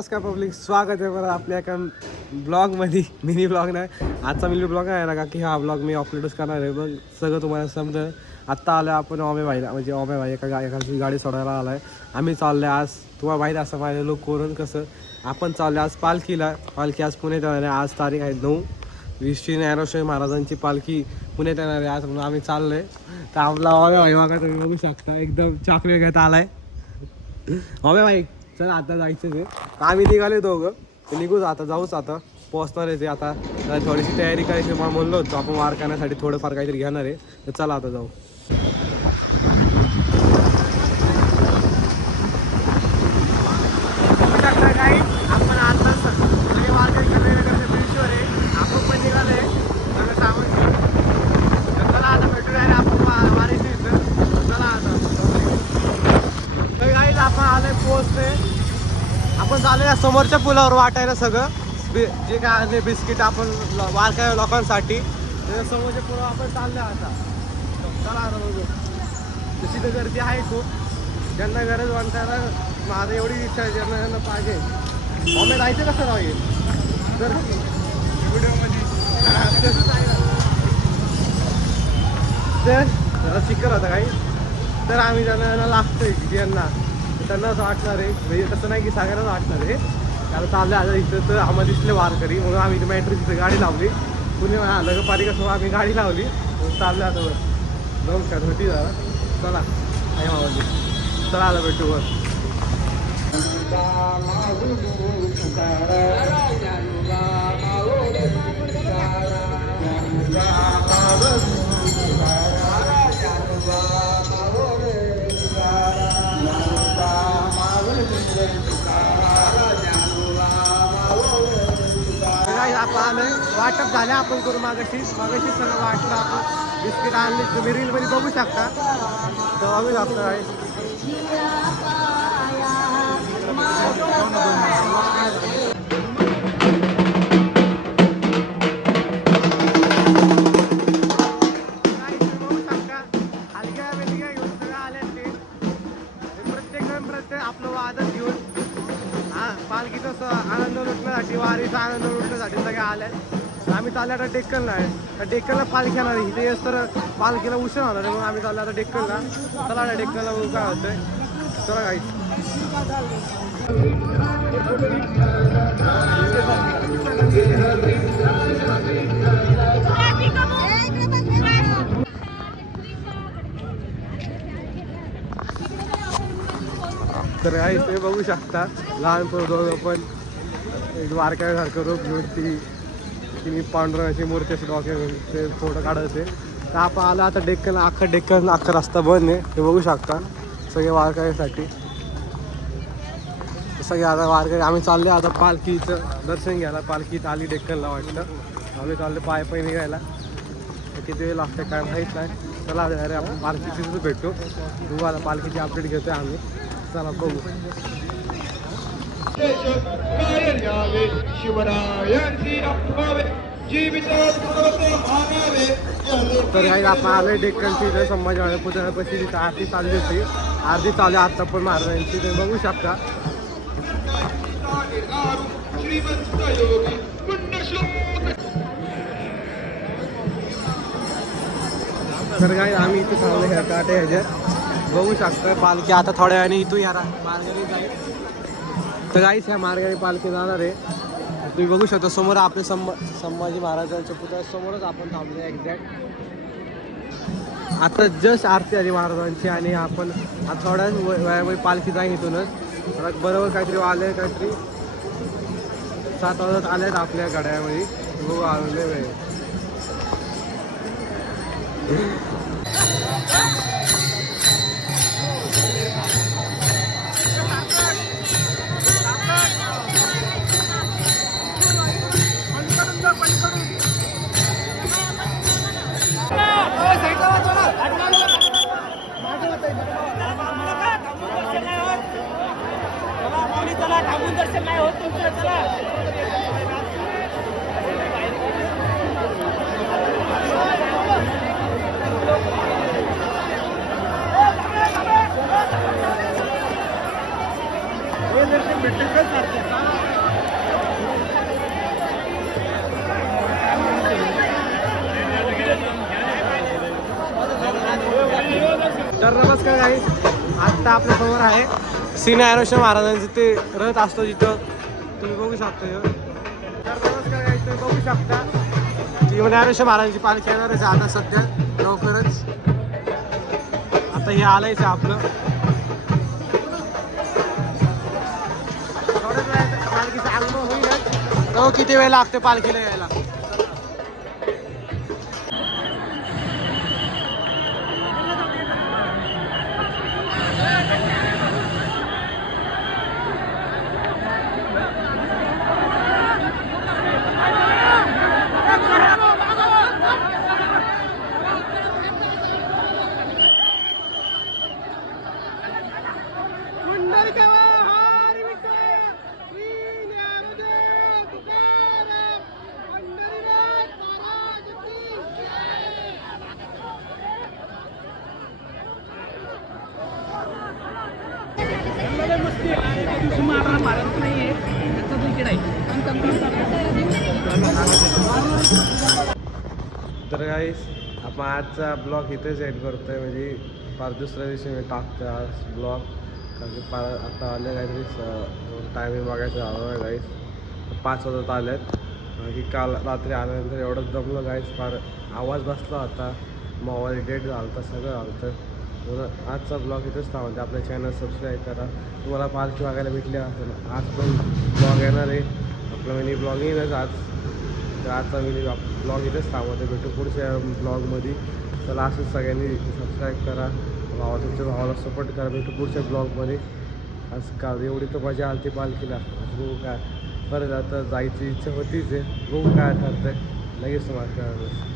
नमस्कार पब्लिक, स्वागत आहे बरं आपल्या एका ब्लॉगमध्ये. मिनी ब्लॉग नाही, आजचा मिनी ब्लॉग आहे ना, का की हा ब्लॉग मी अपलोडच करणार आहे. मग सगळं तुम्हाला समजेल. आत्ता आलं आपण ओमे भाईला, म्हणजे ओमे भाई एखादी गाडी सोडायला आला आहे. आम्ही चाललो आहे आज, तुम्हाला माहीत असं माझे लोक करून कसं आपण चाललो आज पालखीला. पालखी आज पुण्यात येणार आहे. आज तारीख आहे 9/20 ज्ञानेश्वर महाराजांची पालखी पुण्यात येणार आहे आज, म्हणून आम्ही चाललो आहे. तर आपला ओमे भाई बघा, तुम्ही बघू शकता एकदम चाकरी घेत आला आहे. ओमे भाई चल आता जायचं आहे. आम्ही निघाले दोघं, निघूच आता, जाऊच आता, पोहोचणार आहे ते आता. थोडीशी तयारी करायची, मला म्हणलो होतो आपण वार करण्यासाठी थोडंफार काहीतरी घेणार आहे. तर चला आता जाऊ. काही आपण आता वारकरी ब्रिजवर आहे, आपण पण निघालो आहे सगळं सामान घेऊन. तर चला आता भेटूया आणि आपण वारीचं इथं. चला आता काही आपण आलोय, पोहोचते. आपण चालू या समोरच्या पुलावर वाटायला सगळं जे काय आहे बिस्किट आपण वारकरी लोकांसाठी. त्या समोरच्या पुलावर आपण चाललो आता. चला आता बघू. तशी तर गर्दी आहे खूप. ज्यांना गरज वाटायला माझं एवढी इच्छा आहे, ज्यांना पाहिजे आम्ही जायचं कसं राहील तर व्हिडिओमध्ये तर जरा चिकन होता काही. तर आम्ही ज्यांना लागतोय ज्यांना, त्यांना असं वाटणार आहे, म्हणजे तसं नाही की सगळ्यांनाच वाटणार आहे. त्याला चाललं आता इथं तर आम्हाला दिसले वारकरी, म्हणून आम्ही इथं मॅट्रिक तिथं गाडी लावली. पुणे नगरपालिका आम्ही गाडी लावली, चाललं आता वर जाऊन काय होती जरा. चला आहे मावली, चला आला भेटू वर. आपण वाटप झाले आपण करू. मागाशी सगळं वाटलं आपण. बिस्किट आणले तुम्ही रीलमध्ये बघू शकता, तर बघू शकता आहे. आपलं वादन घेऊन पालखीचा आनंद लुटण्यासाठी, वारीचा आनंद लुटण्यासाठी सगळे आले. आम्ही चाललो आता डेक्कनला आहे. तर डेक्कनला पालखी येणार आहे. इथे येस तर पालखीला उशीर होणार आहे, म्हणून आम्ही चाललो आता डेक्कनला. चला आता डेक्कनला बघू काय होतंय. चला काही तर काही ते बघू शकता. लहान दोघं पण वारकऱ्यासारखं रूप घेऊन ती पांडुरंगाची मूर्ती अशी डॉक्युमेंट ते फोटो काढायचे. तर आपण आला आता डेक्कनला. अख्खा रस्ता बंद आहे, ते बघू शकता सगळे वारकऱ्यासाठी. सगळे आता वारकरी आम्ही चालले आता पालखीचं दर्शन घ्यायला. पालखी आली डेक्कनला वाटतं. आम्ही चालले पायी निघायला. किती वेळ लागतं काय माहीत नाही. चला अरे आपण पालखीची तिथं भेटतो. बघू आता पालखीची अपडेट घेतोय आम्ही. चला बघू. तर काही आपण आलोय डेक्कनची इथे संभाजी महाराज पुतळ्यापाशी. तिथं आरती चालली होती. आरती चालू आता पण महाराजांची, ते बघू शकता. तर काही आम्ही इथे थांबलो ह्या काटे ह्याच्यात. बघू शकता पालखी आता थोड्या वेळाने इथून यारा मार्गाने जाईल. तर काहीच ह्या मार्गाने पालखी जाणार आहे. तुम्ही बघू शकता समोर आपले संभाजी महाराजांच्या पुतळ्या समोरच आपण थांबलो एक्झॅक्ट. आता जस्ट आरती आली महाराजांची आणि आपण आता थोड्या वेळामध्ये पालखी जाईल इथूनच. बरोबर काहीतरी आले, काहीतरी 7 वाजत आलेत आपल्या गाड्यामध्ये. बघू आले वेळ. थांबून दर्शन नाही होत तुमचं. चला दर्शन भेटते आता आपल्या समोर आहे श्री ज्ञानेश्वर महाराजांचं ते रथ असतो जिथं तुम्ही बघू शकता ह्यो. तर नमस्कार guys, तुम्ही बघू शकता की ज्ञानेश्वर महाराजांची पालखी येणारच आहे आता सध्या लवकरच. आता हे आलंयच आहे आपलं. थोड्याच वेळात पालखीचं आगमन होईलच. तो किती वेळ लागते पालखीला यायला. तर गाईस आपण आजचा ब्लॉग इथेच एंड करतोय म्हणजे फार दुसऱ्या दिवशी मी टाकतोय आज ब्लॉग. कारण की फार आता आले काहीतरी टायमिंग बघायचं झालं आहे गाईस. 5 वाजत आले आहेत. कारण की काल रात्री आल्यानंतर एवढंच दमलं गाईस. फार आवाज बसला होता, मोबाईल डेट झालं होतं, सगळं झालं होतं. म्हणून आजचा ब्लॉग इथंच थांबवते. आपल्या चॅनल सबस्क्राईब करा. तुम्हाला पालखी बघायला भेटली असेल. आज पण ब्लॉग येणार आहे आपलं मिनी ब्लॉग येईलच आज. तर आजचा मिनी ब्लॉग इथेच थांबवते. भेटू पुढच्या ब्लॉगमध्ये. चला असंच सगळ्यांनी सबस्क्राईब करा, तुमच्या भावाला सपोर्ट करा. भेटू पुढच्या ब्लॉगमध्ये. आज काल एवढी तर मजा आली ती पालखीला. बघू काय परत आता जायची इच्छा होतीच आहे. बघू काय ठरतं लगेच तुम्हाला कळलं.